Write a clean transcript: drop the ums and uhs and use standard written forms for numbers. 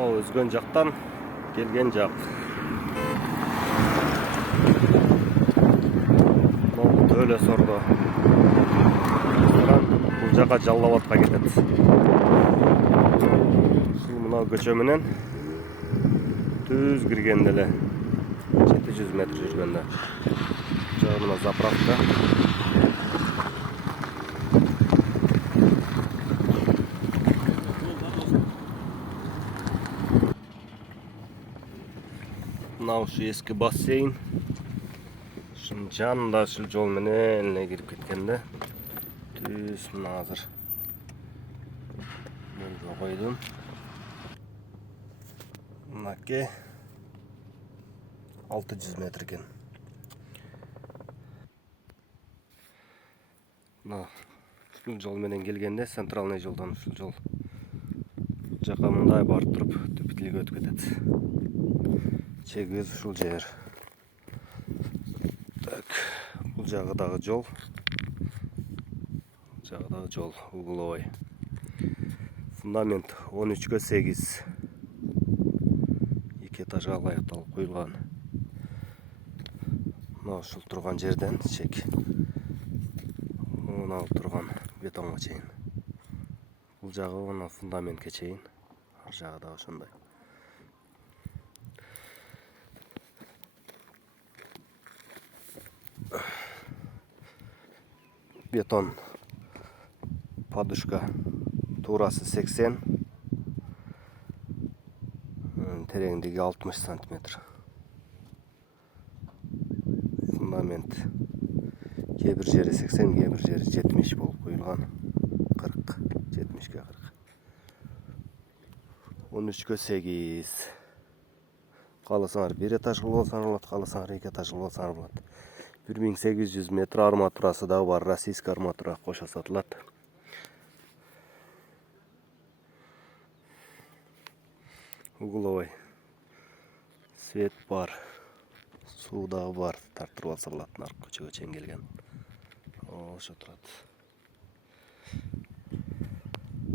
Өзгөн жактан келген жак. Өлө сордо. Бул жака Жалал-Абадка кетет. Мына көчө менен түз киргенде эле 700 метр жүргөндө. Жагы мына заправка. Мына ушу эски бассейн. Шунун жанында ушул жол менен эле кирип кеткенде. Түз мына азыр мынга койдум. Мынаке 600 метр экен. Мына ушул жол менен келгенде, центральный жолдон ушул жол жака мындай барып туруп Түптүлгө өтүп кетет. Чегиз ушул жер. Так, бул жагы дагы жол. Жагы жол, угловой. Фундамент 13/8. 2 этажга ылайыкталып куюлган. Мына ушул турган жерден чек. Мына турган бетонго чейин. Бул жагы мына фундаментке чейин. Ар жагы дагы ошондой. Бетон подушка туурасы 80, тереңдиги 60 сантиметр. Фундамент кээ бир жери 80, кээ бир жери 70 болуп куюлган. 40, 70ге 40. 13/8. Кааласаңар 1 этаж кылып алсаңар болот, кааласаңар 2 этаж кылып алсаңар болот. 1800 метр арматурасы дагы бар, российский арматура кошо сатылат. Угловой. Свет бар. Суу дагы бар, тартырып алса болот. Наркы көчөгө чейин келген. Ошо турат.